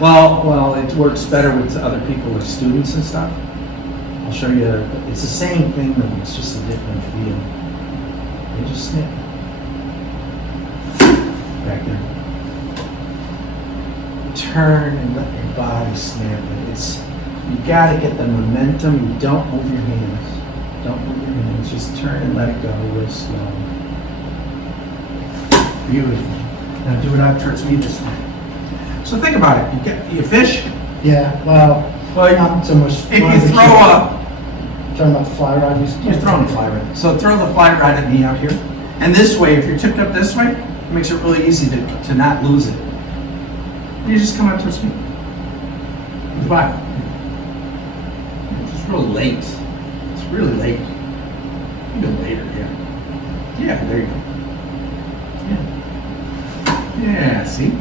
Well, it works better with other people or students and stuff. I'll show you. It's the same thing, though. It's just a different feel. You just snip. Back there. Turn and let your body snap it. You gotta get the momentum. You don't move your hands. Don't move your hands. Just turn and let it go real slow. Beautiful. Now do it out towards me this way. So think about it. You fish? Yeah, well, not so much. If you throw up, talking about the fly rod, you're throwing a fly rod. So throw the fly rod at me out here. And this way, if you're tipped up this way, it makes it really easy to not lose it. You just come out towards me. But it's just real late. It's really late. Even later, yeah. Yeah, there you go. Yeah, see?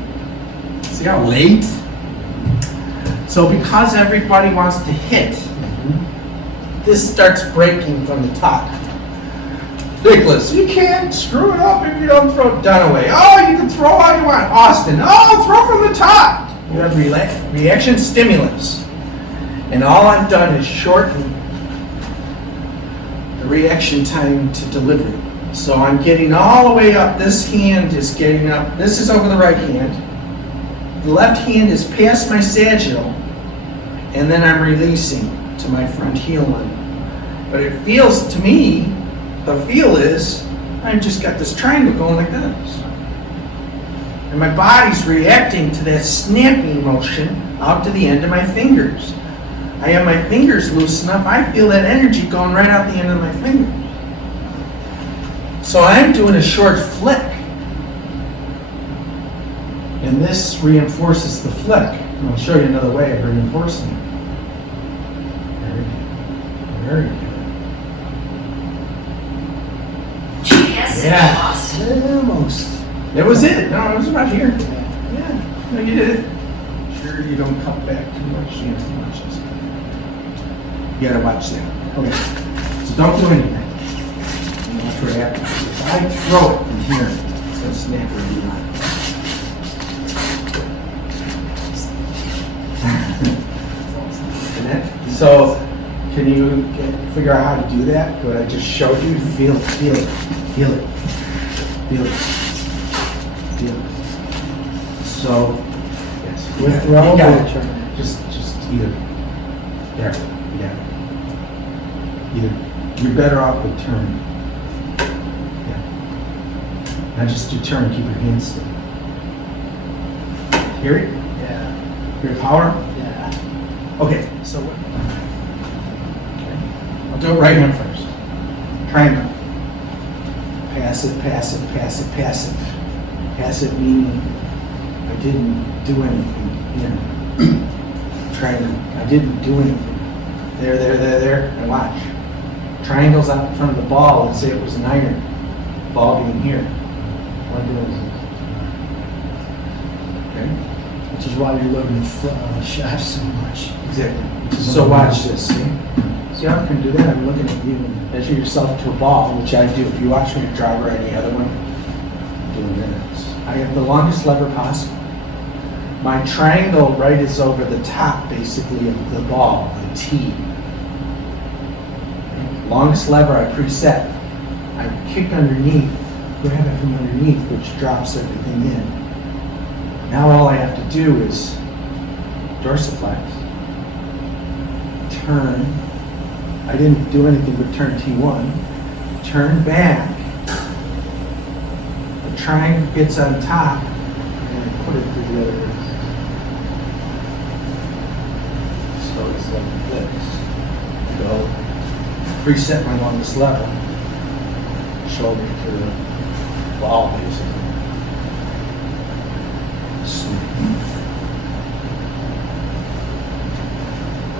See how late? So because everybody wants to hit, this starts breaking from the top. Nicholas, you can't screw it up if you don't throw Dunaway. Oh, you can throw all you want. Austin, oh, throw from the top. You have reaction stimulus. And all I've done is shorten the reaction time to delivery. So I'm getting all the way up. This hand is getting up. This is over the right hand. The left hand is past my sagittal. And then I'm releasing to my front heel line. But it feels to me, the feel is, I've just got this triangle going like this. And my body's reacting to that snapping motion out to the end of my fingers. I have my fingers loose enough, I feel that energy going right out the end of my fingers. So I'm doing a short flick. And this reinforces the flick. And I'll show you another way of reinforcing it. Very good. Yeah. Almost. That was it. No, it was about here. Yeah. No, you did it. Sure you don't cut back too much. You have to watch this. You gotta watch that. Okay. So don't do anything. And watch what happens. If I throw it from here, it's gonna snap where you want. So, can you figure out how to do that? What I just showed you? Feel it, feel it, feel it, feel it, feel it. So, yes, With throw, you got or it. Just either. There, yeah. Either. You're better off with turn. Yeah. Now just do turn. Keep your hands still. Hear it? Yeah. Hear power? Yeah. Okay. So what? I'll do it right hand first. Triangle. Passive, passive, passive, passive. Passive meaning I didn't do anything here. Triangle. I didn't do anything. There, and watch. Triangle's out in front of the ball. Let's say it was an iron. Ball being here. What is it? Okay. Which is why you're loading the shaft so much. Exactly. So watch this. See how I can do that? I'm looking at you and measure yourself to a ball, which I do. If you watch me drive or any other one, I'm doing this. I have the longest lever possible. My triangle right is over the top, basically, of the ball, the tee. Longest lever I preset. I kick underneath, grab it from underneath, which drops everything in. Now all I have to do is dorsiflex, turn. I didn't do anything but turn T1. Turn back. The triangle gets on top, and I put it through the other way. So it's like this. Go. Preset my longest lever. Shoulder to the ball, basically.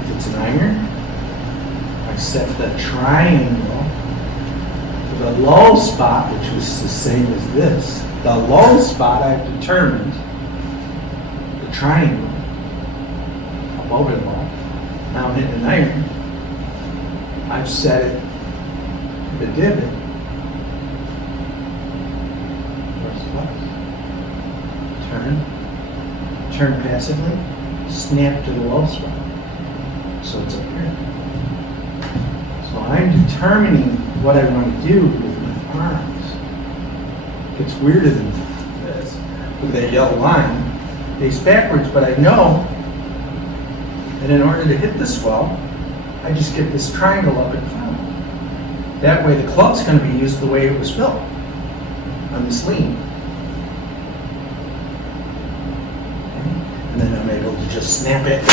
If it's an iron, I set the triangle to the low spot, which was the same as this. The low spot I've determined, the triangle, up over the ball. Now I'm hitting an iron. I've set it to the divot. Turn passively, snap to the low spot. So it's up here. So I'm determining what I want to do with my arms. It's weirder than this. Look at that yellow line. Face backwards, but I know that in order to hit this well, I just get this triangle up in front. That way the club's going to be used the way it was built, on this lean. And then I'm able to just snap it.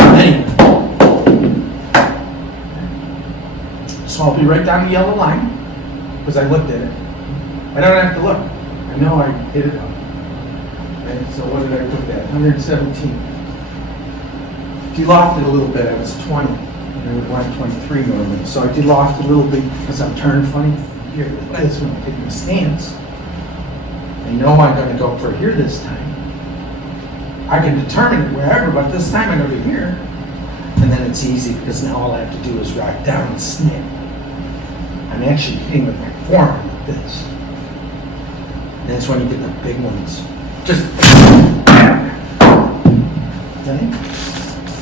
Anyway. So I'll be right down the yellow line, because I looked at it. I don't have to look. I know I hit it up. And so what did I put that? 117. De-lofted a little bit. I was 20. And I would want 23 normally. So I de-lofted a little bit because I'm turned funny. Here, that's when I'm taking the stance. I know I'm going to go for here this time. I can determine it wherever, but this time I go to here. And then it's easy because now all I have to do is rock down and snap. I'm actually hitting with my forearm like this. And that's when you get the big ones. Just okay.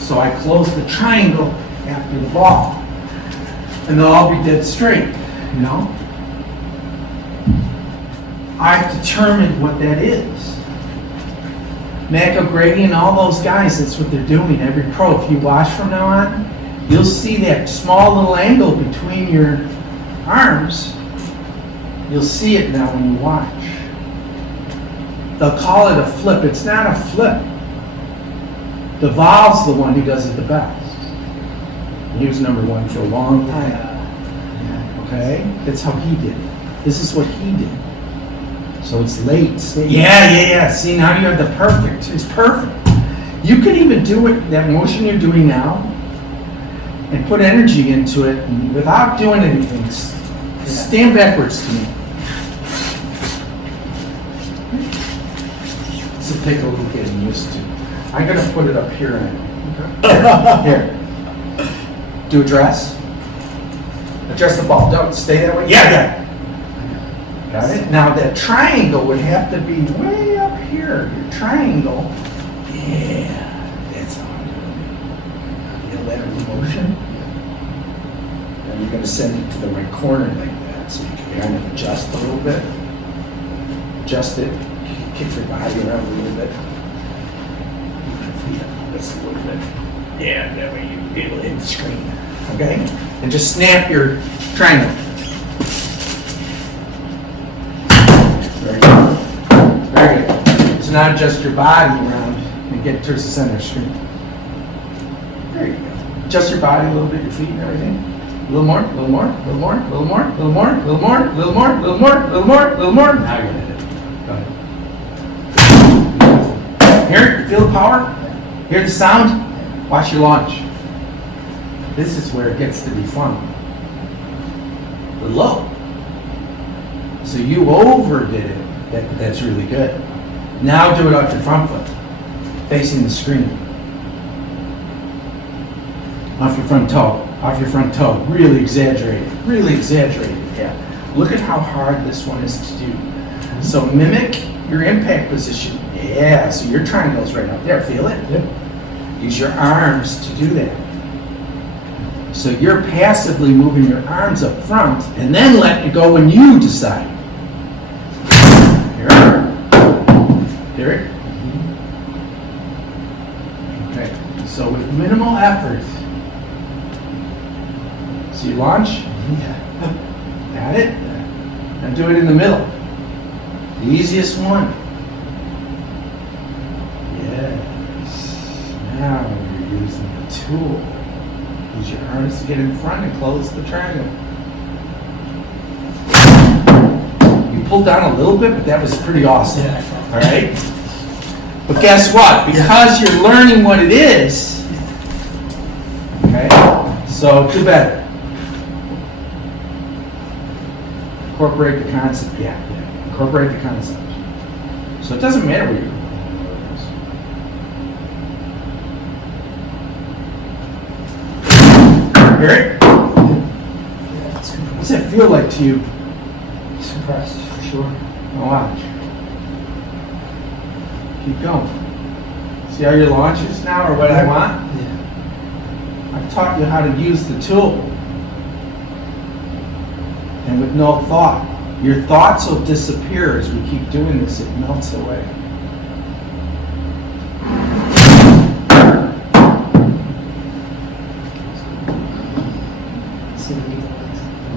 So I close the triangle after the ball. And they'll all be dead straight, you know? I've determined what that is. Mac OGrady and all those guys, that's what they're doing. Every pro, if you watch from now on, you'll see that small little angle between your arms. You'll see it now when you watch. They'll call it a flip. It's not a flip. Duval's the one who does it the best. He was number one for a long time. Okay? That's how he did it. This is what he did. So it's late. Yeah. See, now you have the perfect. It's perfect. You can even do it, that motion you're doing now, and put energy into it and without doing anything. Stand backwards to me. This will take a little getting used to. I'm going to put it up here. Here. Do address. Address the ball. Don't stay that way. Yeah. Got it? Now that triangle would have to be way up here. Your triangle. Yeah. That's how I'm doing it. Feel that motion? And you're going to send it to the right corner like that. So you can kind of adjust a little bit. Adjust it. Kick your body around a little bit. Just a little bit. Yeah, that way you'll be able to hit the screen. Okay? And just snap your triangle. Very good. Very good. So now adjust your body around and get towards the center of the screen. There you go. Adjust your body a little bit, your feet and everything. A little more, a little more, a little more, a little more, a little more, a little more, a little more, a little more, a little more, a little more. Now you're gonna hit it. Go ahead. Hear it? Feel the power? Hear the sound? Watch your launch. This is where it gets to be fun. The low. So you overdid it. That's really good. Now do it off your front foot, facing the screen. Off your front toe. Off your front toe. Really exaggerated. Really exaggerated. Yeah. Look at how hard this one is to do. So mimic your impact position. Yeah. So your triangle's right up there. Feel it? Yep. Use your arms to do that. So you're passively moving your arms up front and then letting it go when you decide. Hear it? Okay. So with minimal effort. So you launch? Yeah. Got it? Now do it in the middle. The easiest one. Yes. Now you're using the tool. Use your arms to get in front and close the triangle. You pulled down a little bit, but that was pretty awesome. All right? But guess what? Because you're learning what it is, okay? So do better. Incorporate the concept. Yeah. Incorporate the concept. So it doesn't matter where you're going. Hear it? What's that feel like to you? Suppressed, for sure. Now watch. Keep going. See how your launch is now, or what I want? Yeah. I've taught you how to use the tool. And with no thought. Your thoughts will disappear as we keep doing this. It melts away.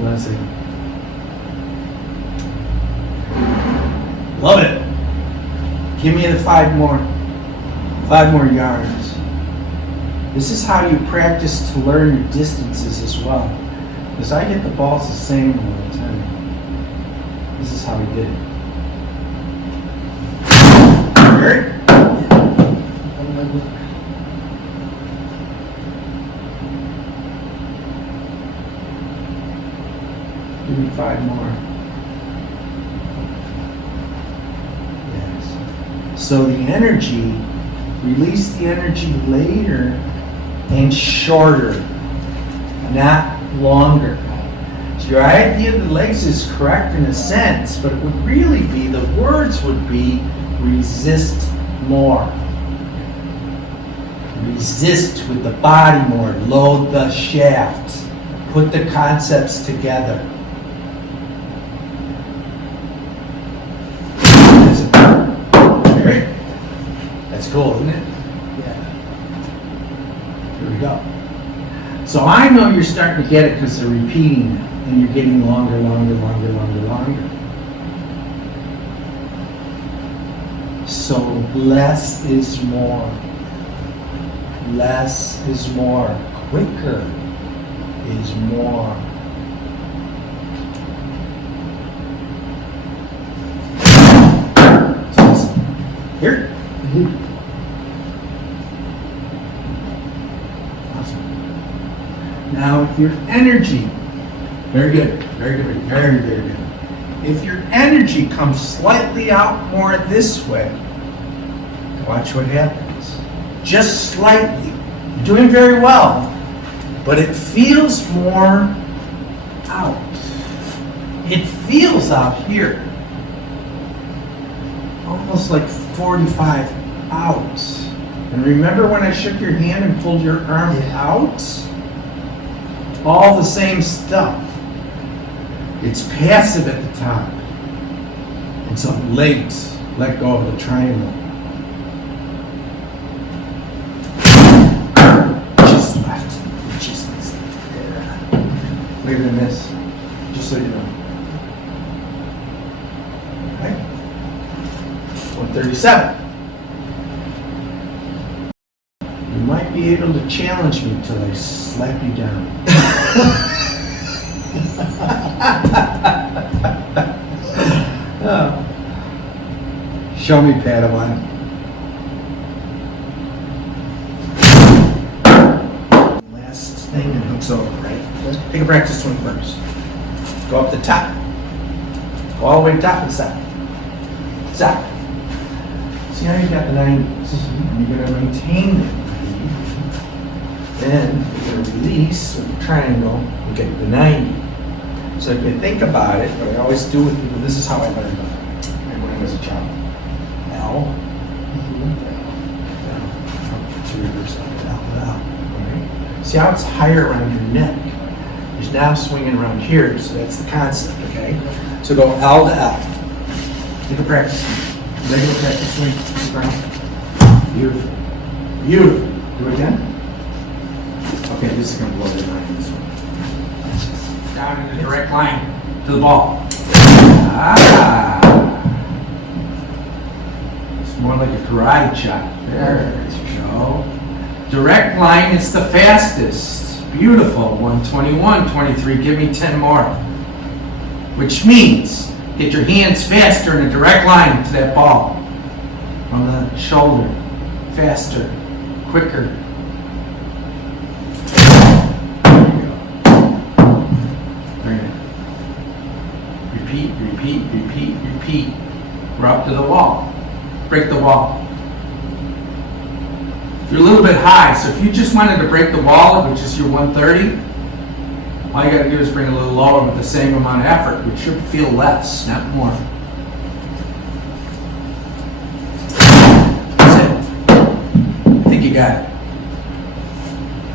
Let's see. Love it. Give me the 5 more yards. This is how you practice to learn your distances as well. Because I get the balls the same all the time. This is how he did it. Ready? Give me 5 more. Yes. So the energy, release the energy later and shorter, not longer. So your idea of the legs is correct in a sense, but it would really be, the words would be, resist more. Resist with the body more, load the shaft, put the concepts together. That's cool, isn't it? Yeah. Here we go. So I know you're starting to get it because they're repeating now, and you're getting longer. So less is more. Less is more. Quicker is more. Here. Awesome. Now, if your energy, very good. If your energy comes slightly out more this way, watch what happens. Just slightly. You're doing very well, but it feels more out. It feels out here. Almost like 45 out. And remember when I shook your hand and pulled your arm out? All the same stuff. It's passive at the top. And so late, let go of the triangle. Just left. Just there. Later than this. Just so you know. Okay? 137. You might be able to challenge me till I slap you down. Oh. Show me, Padawan. Last thing and hooks over, right? Take a practice swing first. Go up the top. Go all the way top and stop. Stop. See how you got the 90s? You're going to maintain it. Then you're going to release with the triangle and get the 90. So if you think about it, what I always do with people, this is how I learned about it when I was a child. L. To reverse L. Right? See how it's higher around your neck? You're now swinging around here, so that's the concept, okay? So go L to L. Take a practice. Regular practice swing. Beautiful. Beautiful. Do it again. Okay, this is going to blow your mind. This one. Down in the direct line to the ball. It's more like a karate chop. There you go. Direct line is the fastest. Beautiful. 121, 23. Give me 10 more. Which means get your hands faster in a direct line to that ball. On the shoulder. Faster. Quicker. Repeat. We're up to the wall. Break the wall. You're a little bit high, so if you just wanted to break the wall, which is your 130, all you got to do is bring a little lower with the same amount of effort, which should feel less, not more. That's it. you got it.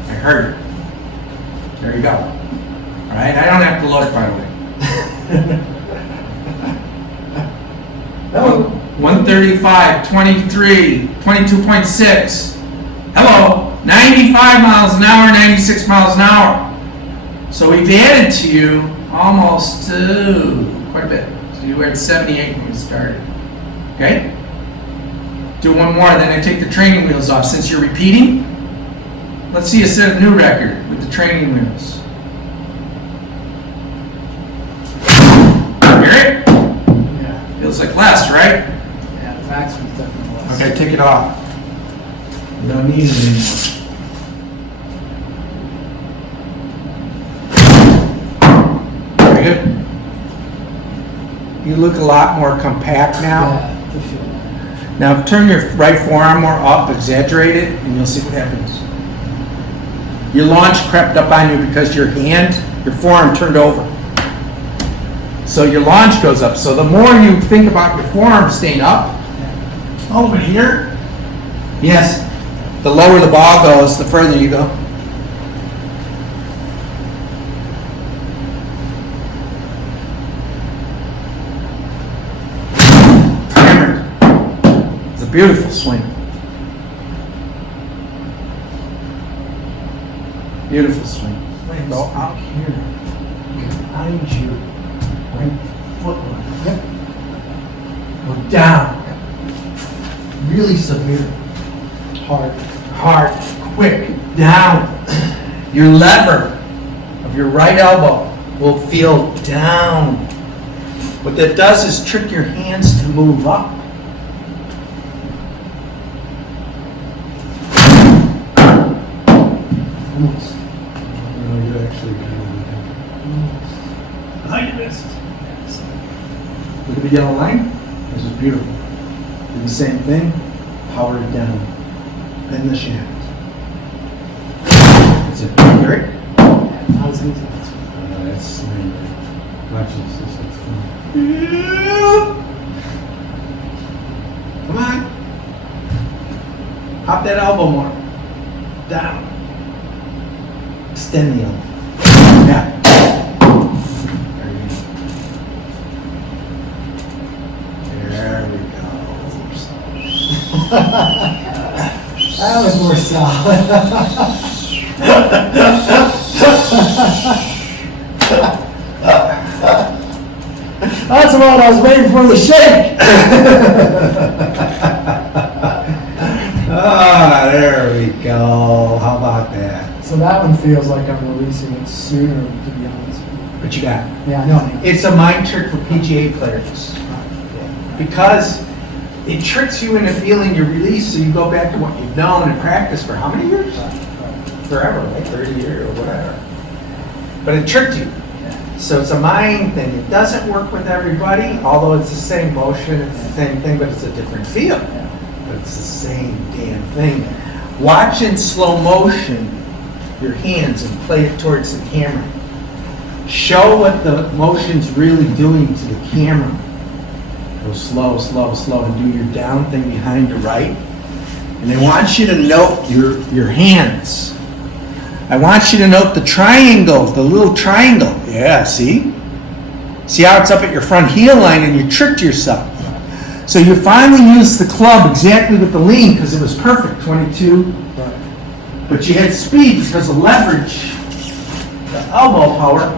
I heard it. There you go. All right, I don't have to look, by the way. 135, 23, 22.6. Hello, 95 miles an hour, 96 miles an hour. So we've added to you almost quite a bit. So you were at 78 when we started. Okay? Do one more, then I take the training wheels off. Since you're repeating, let's see a set a new record with the training wheels. Hear it? Yeah. Feels like less, right? Yeah, the maximum's definitely less. Okay, take it off. You don't need it anymore. Very good. You look a lot more compact now. Yeah, I feel that. Now turn your right forearm more up, exaggerate it, and you'll see what happens. Your launch crept up on you because your forearm turned over. So your launch goes up. So the more you think about your forearm staying up, over here, yes, the lower the ball goes, the further you go. Hammered. It's a beautiful swing. Beautiful swing. Go out here, behind you, right footwork. Yep. Go down. Really severe. Hard, quick, down. Your lever of your right elbow will feel down. What that does is trick your hands to move up. Almost. No, you actually kind Oh, you missed. Look at the yellow line. This is beautiful. Do the same thing. Power it down. Bend the shaft. That's it. Hear it? Not as easy as this one. that's slam. Watch this. This looks fun. Come on. Pop that elbow more. Down. Extend the elbow. Yeah. There we go. That was more solid. That's the one I was waiting for the shake. Ah, there we go. How about that? So that one feels like I'm releasing it sooner, to be honest with you. What you got? Yeah, I know. It's a mind trick for PGA players. Because it tricks you into feeling your release, so you go back to what you've known and practiced for how many years? Forever, like 30 years or whatever. But it tricked you. So it's a mind thing. It doesn't work with everybody, although it's the same motion, it's the same thing, but it's a different feel. But it's the same damn thing. Watch in slow motion your hands and play it towards the camera. Show what the motion's really doing to the camera. Go slow, slow, slow, and do your down thing behind your right. And I want you to note your hands. I want you to note the triangle, the little triangle. Yeah, see? See how it's up at your front heel line and you tricked yourself. So you finally used the club exactly with the lean because it was perfect, 22. Right. But you had speed because of leverage, the elbow power.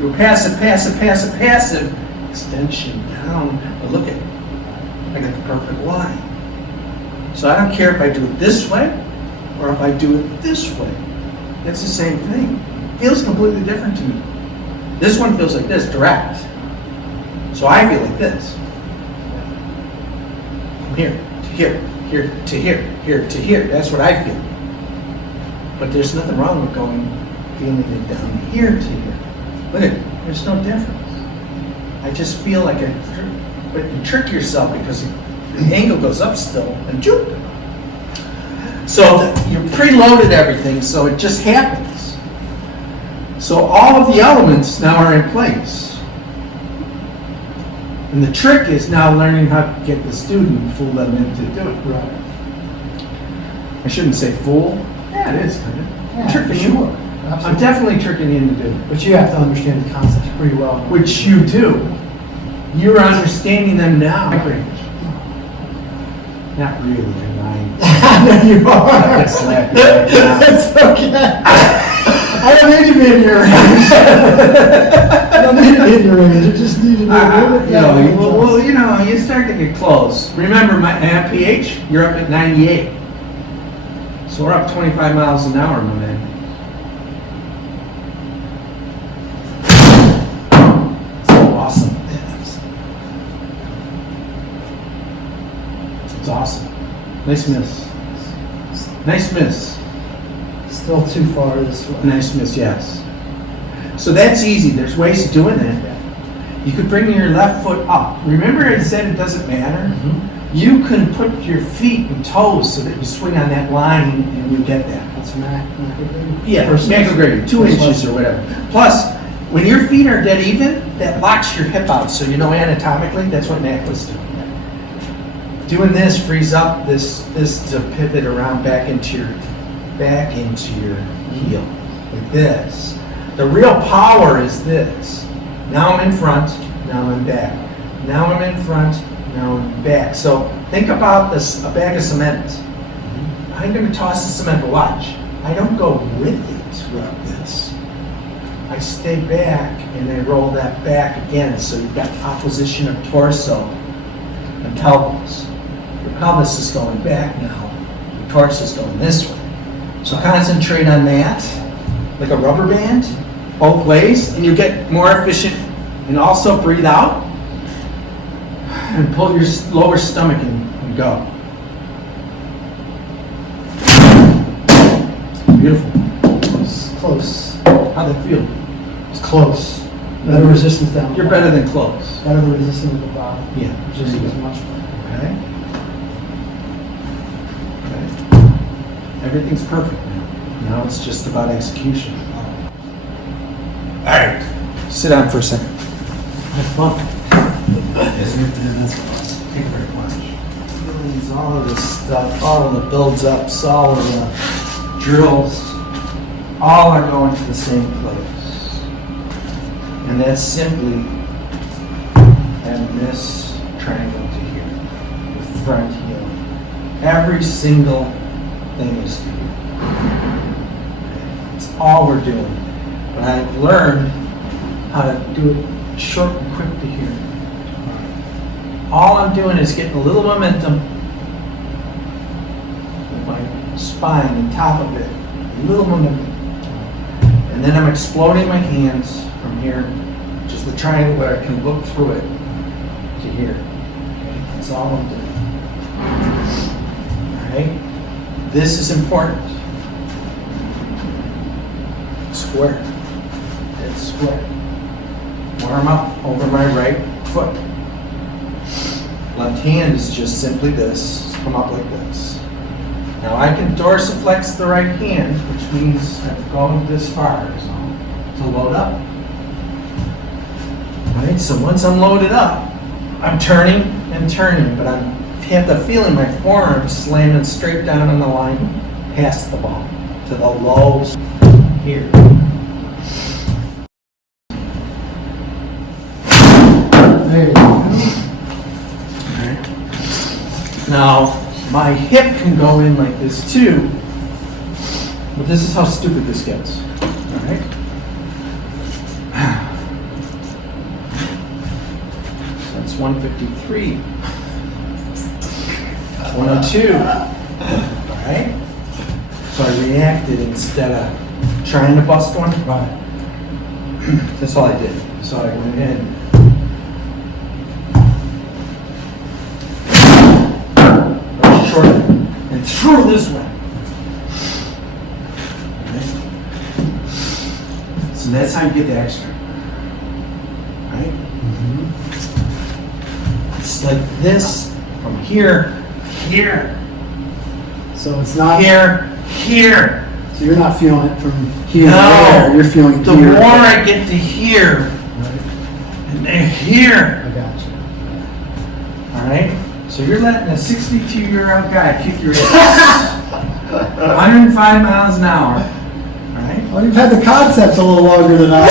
You were passive, passive, passive, passive. Extension down. But look at it. I got the perfect line. So I don't care if I do it this way or if I do it this way. It's the same thing. It feels completely different to me. This one feels like this, direct. So I feel like this. From here to here, here to here, here to here. That's what I feel. But there's nothing wrong with feeling it down here to here. Look at it. There's no difference. I just feel like but you trick yourself because the angle goes up still and juke. So you preloaded everything, so it just happens. So all of the elements now are in place. And the trick is now learning how to get the student, fool them into do it. Right. I shouldn't say fool. Yeah, it is kind of. Yeah, Tricking for you. sure. I'm Absolutely. definitely tricking you into doing. But you have to understand the concepts pretty well. Which you do. You're understanding them now. Not really, I'm lying. No, you are. I slap you right now. It's okay. I don't need to be in your range. I don't need to be in your range. I just need to be a little bit. Well, you start to get close. Remember, at pH, you're up at 98. So we're up 25 miles an hour, my man. It's awesome. It's awesome. Nice miss. Nice miss. Still too far this way. Nice miss, yes. So that's easy. There's ways of doing that. You could bring your left foot up. Remember I said it doesn't matter? You can put your feet and toes so that you swing on that line and you get that. That's Mac OGrady. Yeah, First Mac lesson. OGrady, 2 First inches lesson. or whatever. Plus, when your feet are dead even, that locks your hip out. So you know anatomically, that's what Mac was doing. Doing this frees up this to pivot around back into your heel, like this. The real power is this. Now I'm in front, now I'm back. Now I'm in front, now I'm back. So think about this, a bag of cement. I'm going to toss the cement, but watch. I don't go with it like this. I stay back and I roll that back again. So you've got opposition of torso and pelvis. Your pelvis is going back now. Your torso is going this way. So concentrate on that, like a rubber band, both ways, and you get more efficient. And also breathe out and pull your lower stomach in and go. Beautiful. It's close. How'd that feel? It's close. Better resistance down. You're better than close. Better the resistance at the bottom. Yeah. Just There you as go. much better. Okay. Okay. Everything's perfect now. Now it's just about execution. All right. Sit down for a second. Have fun. Isn't it? That's awesome. Thank you very much. Feelings, all of this stuff, all of the builds-ups, all of the drills, all are going to the same place. And that's simply adding this triangle to here, the front heel. Every single thing is here. It's all we're doing. But I've learned how to do it short and quick to here. All I'm doing is getting a little momentum with my spine and top of it, a little momentum. And then I'm exploding my hands from here, just the triangle where I can look through it to here. Okay? That's all I'm doing. All right? This is important. Square. It's square. Warm up over my right foot. Left hand is just simply this, come up like this. Now I can dorsiflex the right hand, which means I've gone this far, so to load up. All right, so once I'm loaded up, I'm turning and turning, but I have the feeling my forearm slamming straight down on the line past the ball to the low here. There you go. Now, my hip can go in like this too, but this is how stupid this gets. All right? So that's 153. 102. All right? So I reacted instead of trying to bust one. Right. That's all I did. So I went in. Short and through this way. Okay. So that's how you get the extra. Right? It's like this from here, here, So it's not here, here. So you're not feeling it from here No. to there. You're feeling The here. more I get to here Right. and then here. I got you. All right? So you're letting a 62-year-old guy kick your ass. 105 miles an hour. All right. Well, you've had the concepts a little longer than I.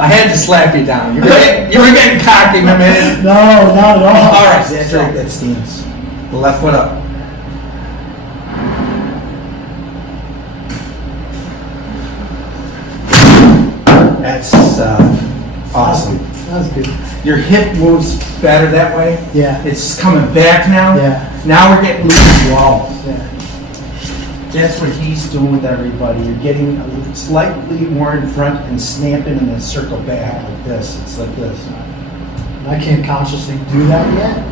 I had to slap you down. You were getting cocky in a minute. No, not at all. All right, that's right. That stands. The left foot up. That's awesome. That was good. Your hip moves better that way. Yeah. It's coming back now. Yeah. Now we're getting loose walls. Yeah. That's what he's doing with everybody. You're getting slightly more in front and snapping and then circle back like this. It's like this. I can't consciously do that yet,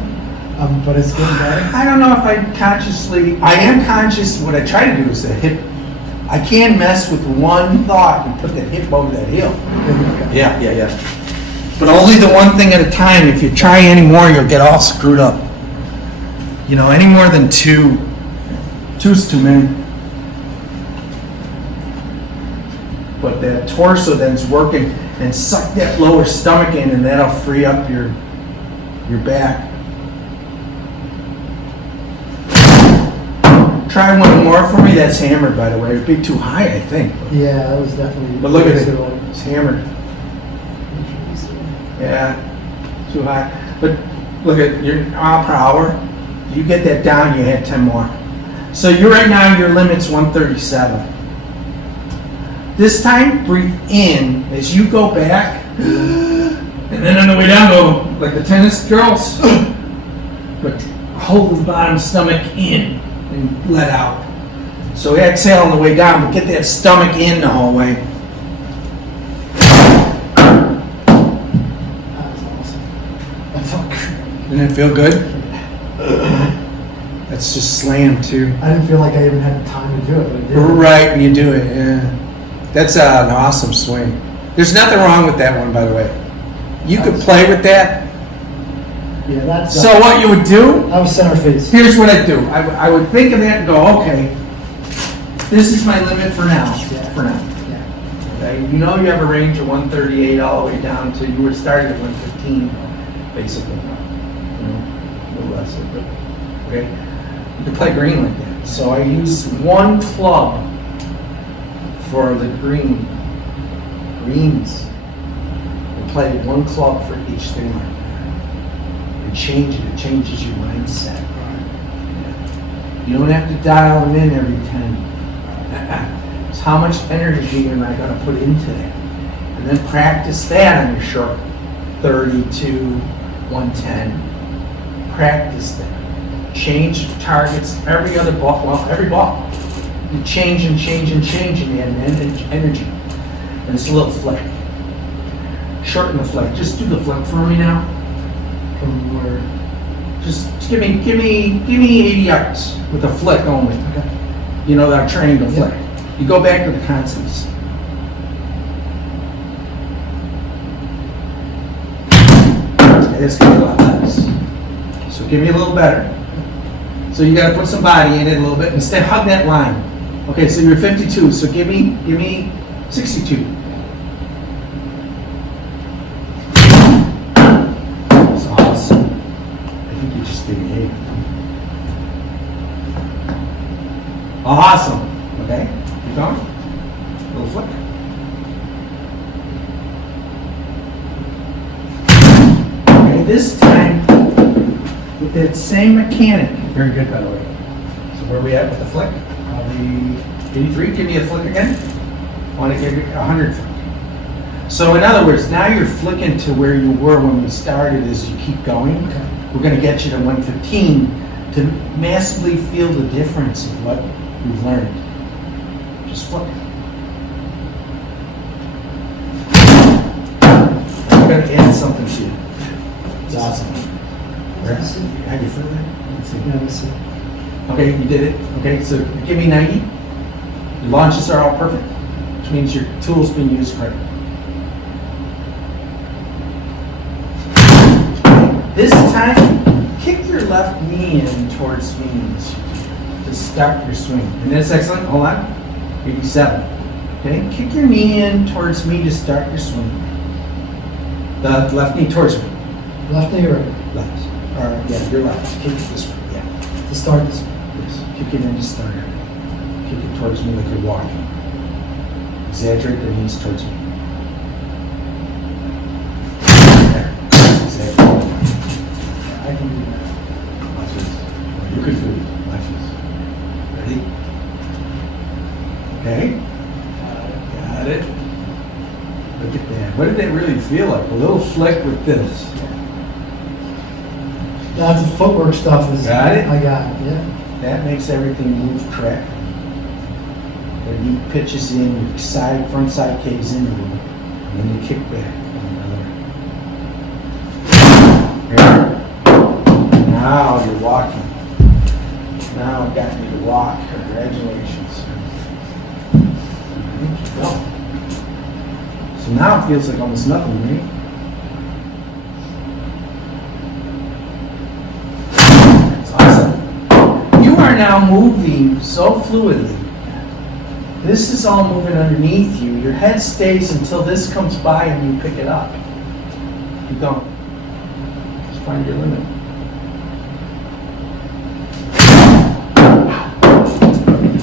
but it's getting better. I don't know if I am conscious. What I try to do is the hip. I can mess with one thought and put that hip over that heel. Okay. Yeah. But only the one thing at a time. If you try any more, you'll get all screwed up. You know, any more than two. Two's too many. But that torso then's working, and suck that lower stomach in, and that'll free up your back. Try one more for me. That's hammered, by the way. It'd be too high, I think. Yeah, that was definitely. But look at it. It's hammered. Yeah, too high. But look at your mile per hour. You get that down, you had 10 more. So right now, your limit's 137. This time, breathe in as you go back, and then on the way down, go like the tennis girls. But hold the bottom stomach in and let out. So exhale on the way down, but get that stomach in the whole way. That was awesome. That felt good. Didn't it feel good? That's just slam too. I didn't feel like I even had the time to do it, but I did. Right, when you do it, yeah. That's an awesome swing. There's nothing wrong with that one, by the way. You could play with that. Yeah, that's. So what you would do, That was center face. here's what I'd do. I would think of that and go, okay, this is my limit for now. Yeah. For now. Yeah. Okay? You know you have a range of 138 all the way down to, you were starting at 115, basically. You know, a little less, but, okay? You can play green like that. So I use one club for the greens. We play one club for each thing like that. And change it. It changes your mindset. Yeah. You don't have to dial them in every 10. It's how much energy am I going to put into that? And then practice that on your short 30 to 110. Practice that. Change targets every other ball. Well, every ball. You change and change and change and add energy. And it's a little flick. Shorten the flick. Just do the flick for me now. From where? Just give me 80 yards with a flick only. Okay. You know that triangle Yep. flick. You go back to the constants. It's gonna be a lot less. So give me a little better. So you gotta put some body in it a little bit. Instead, hug that line. Okay, so you're 52. So give me 62. That's awesome. I think you just gave me 8. Awesome. Okay, keep going. Little flick. Okay, this time with that same mechanic. Very good, by the way. So where are we at with the flick? Probably 83. Give me a flick again. I want to give you 100 flick. So in other words, now you're flicking to where you were when we started as you keep going. Okay. We're going to get you to 115 to massively feel the difference of what we've learned. Just flick. I'm going to add something to you. It's awesome. Have you feel that? Let's see. Yeah, let's see. Okay, you did it. Okay, so give me 90. Your launches are all perfect, which means your tool's been used correctly. This time, kick your left knee in towards me to start your swing. And that's excellent. Hold on. 87. Okay, kick your knee in towards me to start your swing. The left knee towards me. Left knee or right? Left. Or, yeah, your left. Kick it this way. Yeah. To start this. Yes. Kick it in to start it. Kick it towards me like you're walking. Exaggerate the knees towards me. There. Exaggerate. I can do that. Watch this. You could do it. Watch this. Ready? Okay. Got it. Look at that. What did that really feel like? A little flick with this. That's the footwork stuff. Got it? I got it, yeah. That makes everything move correct. The knee pitches in, your side, front side caves in, and then you kick back. Here. Now you're walking. Now I've gotten you to walk. Congratulations. Keep going. So now it feels like almost nothing to me. That's awesome. You are now moving so fluidly. This is all moving underneath you. Your head stays until this comes by and you pick it up. Keep going. Just find your limit.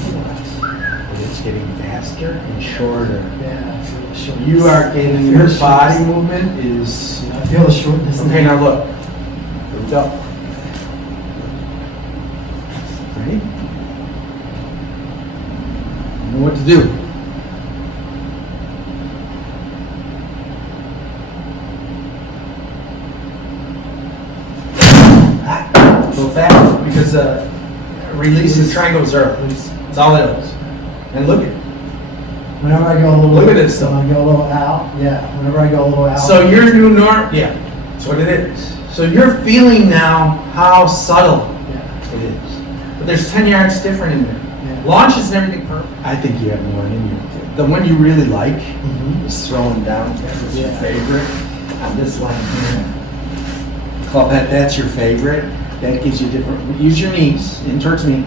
It's getting faster and shorter. Yeah, I feel the shortness. You are getting, your body movement is... I feel the shortness. Okay, now look. Here we go. Ready? You know what to do. A little fast because release the triangles early. That's all it is. And look at it. Whenever I go a little... Look at this stuff. When I go a little out, yeah. Whenever I go a little out. So your new norm, yeah, that's what it is. So you're feeling now how subtle Yeah. it is. But there's 10 yards different in there. Yeah. Launches and everything perfect. I think you have more in you. The one you really like Mhm. is throwing down. That's your Yeah. favorite. On this line here. Club head, that's your favorite. That gives you different, use your knees in towards me.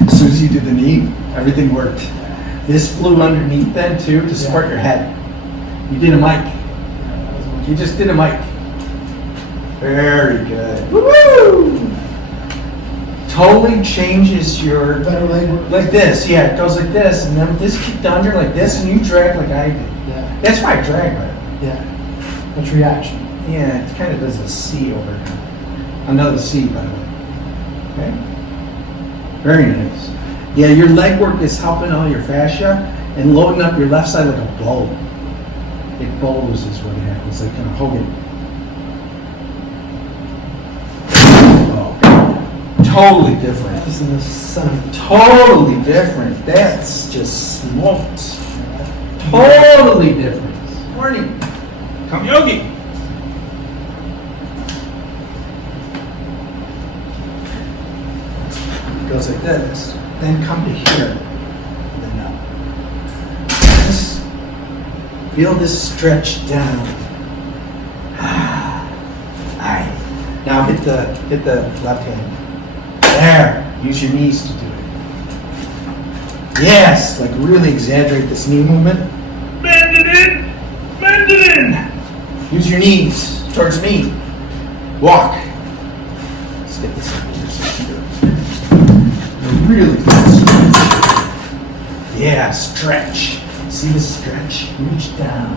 As soon as you did the knee, everything worked. This flew underneath then too to support your head. You did a mic. You just did a mic. Very good. Woo! Totally changes your, Better leg work. like this, yeah, it goes like this, and then this kicked under like this, and you drag like I did. Yeah. That's why I drag right. Yeah. That's reaction. Yeah, it kind of does a C over here. Another C, by the way. Okay? Very nice. Yeah, your leg work is helping all your fascia and loading up your left side like a bow. It bows is what happens, like kind of Hogan. Oh, God. Totally different. This in the sun. Totally different. That's just smoked. Totally different. Morning. Come yogi. Goes like this. Then come to here. And then up. This. Feel this stretch down. Alright. Now hit the left hand. There. Use your knees to do it. Yes, like really exaggerate this knee movement. Bend it in. Bend it in. Use your knees towards me. Walk. Let's get this up here so you can do it. Really good. Yeah, stretch. See the stretch? Reach down.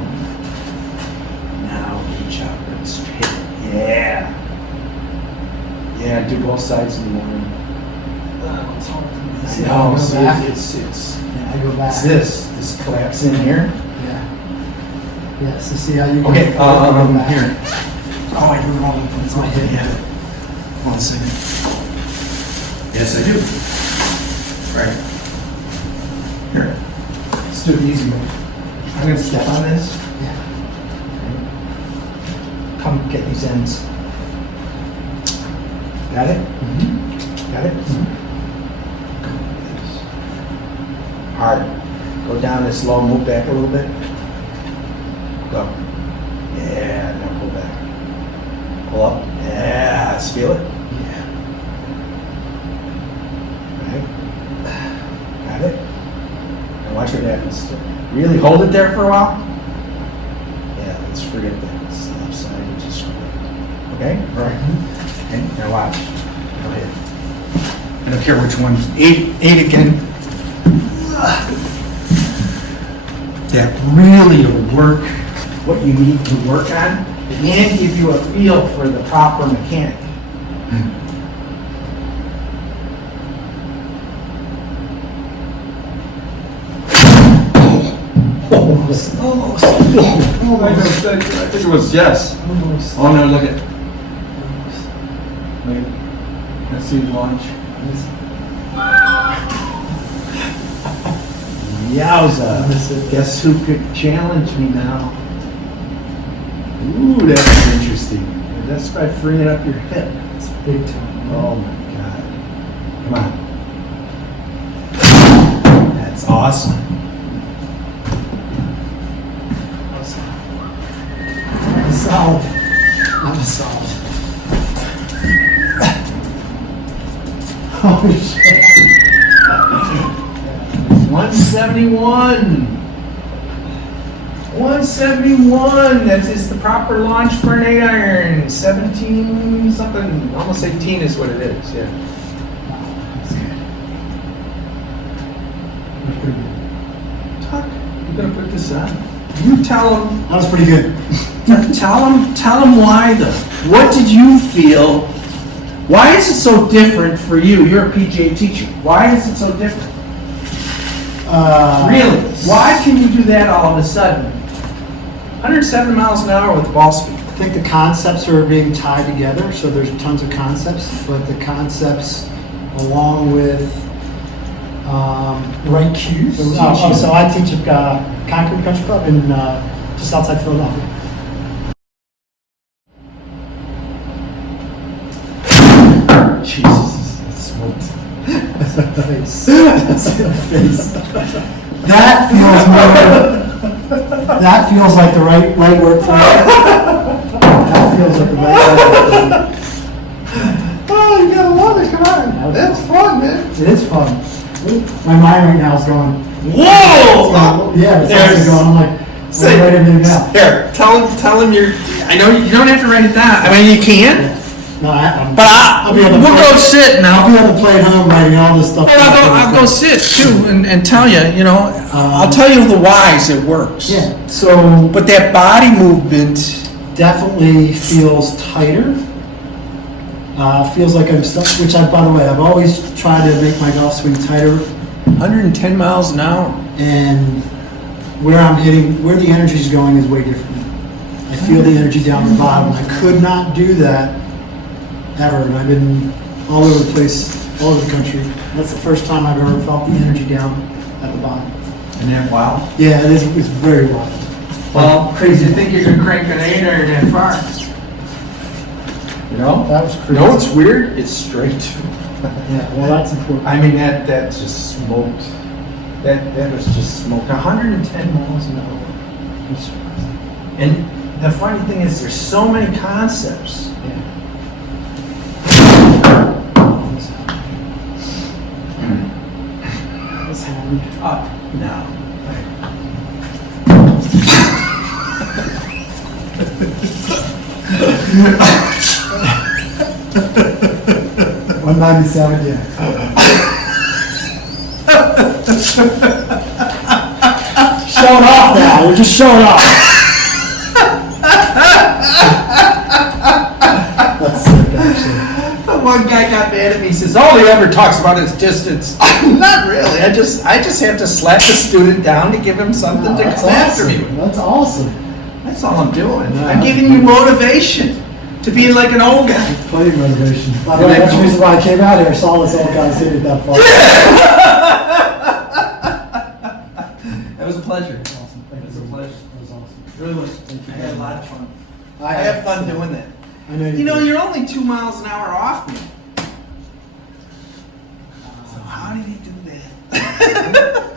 Now reach up and straight. Yeah. Yeah, do both sides in the morning. It's hard to do. I See, know. I go See, back. it's Yeah, I go back. it's this collapse in here. Yeah. Yeah, so see how you Okay, go back. here. Oh, I do it wrong. That's my head. Yeah. 1 second. Yes, I do. Right. Here. Let's do the easy one. I'm going to step on this. Yeah. Come get these ends. Got it? Mm-hmm. Got it? Hard. Go down this low, move back a little bit. Go. Yeah, now pull back. Pull up. Yeah, let's feel it. Yeah. Right. Got it? Now watch what happens. Really hold it there for a while. Yeah, let's forget that. It's the left side. Just screw it. Okay? Right. Okay, now watch. Go ahead. I don't care which one. 8 again. That really will work what you need to work on and give you a feel for the proper mechanic. Almost. I think it was yes. Almost. Oh no, look at. Look at. Let's see the launch. Yowza. Guess who could challenge me now? Ooh, that's interesting. That's by freeing up your hip. It's big time. Oh my God. Come on. That's awesome. Solid. That was solid. Holy shit. 171. 171. That is the proper launch for an 8-iron. 17 something. Almost 18 is what it is. Yeah. Tuck, you gonna put this on? You tell him. That was pretty good. Tell him why though. What did you feel? Why is it so different for you? You're a PGA teacher. Why is it so different? Really? Why can you do that all of a sudden? 107 miles an hour with ball speed. I think the concepts are being tied together, so there's tons of concepts, but the concepts along with right cues. So I teach at Concord Country Club in just outside Philadelphia. Jesus, it smoked. That's in the face. That's in the face. That feels more. That feels like the right work for me. That feels like the right work for me. Oh, you gotta love it. Come on. That's fun, man. It is fun. My mind right now is going. Whoa! Yeah, it's actually going. I'm like, Say, write everything down. Here, tell him you're. I know you don't have to write it down. I mean, you can. No, But I'll be able to we'll play- go sit now. I'll be able to play at home writing all this stuff. But I'll go sit too and tell you, I'll tell you the whys it works. Yeah. So But that body movement, definitely feels tighter. Feels like I'm stuck. Which by the way, I've always tried to make my golf swing tighter. 110 miles an hour. And where I'm hitting, where the energy is going is way different. I feel the energy down the bottom. I could not do that ever, and I've been all over the place, all over the country. That's the first time I've ever felt the energy down at the bottom. Isn't that wild? Yeah, it's very wild. Well, crazy to think you can crank an 8-iron that far. That was crazy. You know what's weird? It's straight. Yeah, well, that's important. I mean, that just smoked. That was just smoked. 110 miles an hour. And the funny thing is, there's so many concepts. What's happening? Up now. 197, yeah. Showing off now. We're just showing off. That's sick, actually. One guy got mad at me. He says, all he ever talks about is distance. Not really. I just have to slap the student down to give him something to That's come after awesome. me with. That's awesome. That's all I'm doing. Yeah, I'm giving you motivation to be like an old guy. Plenty of motivation. By the way, that's the reason why I came out here. Saw this old guy hit it that far. That was a pleasure. Awesome. Thank It was you. a pleasure. That was awesome. It really was. Thank you I had a very lot much. of fun. I have fun doing that. I know You know, do. you're only 2 miles an hour off me. So how did he do that?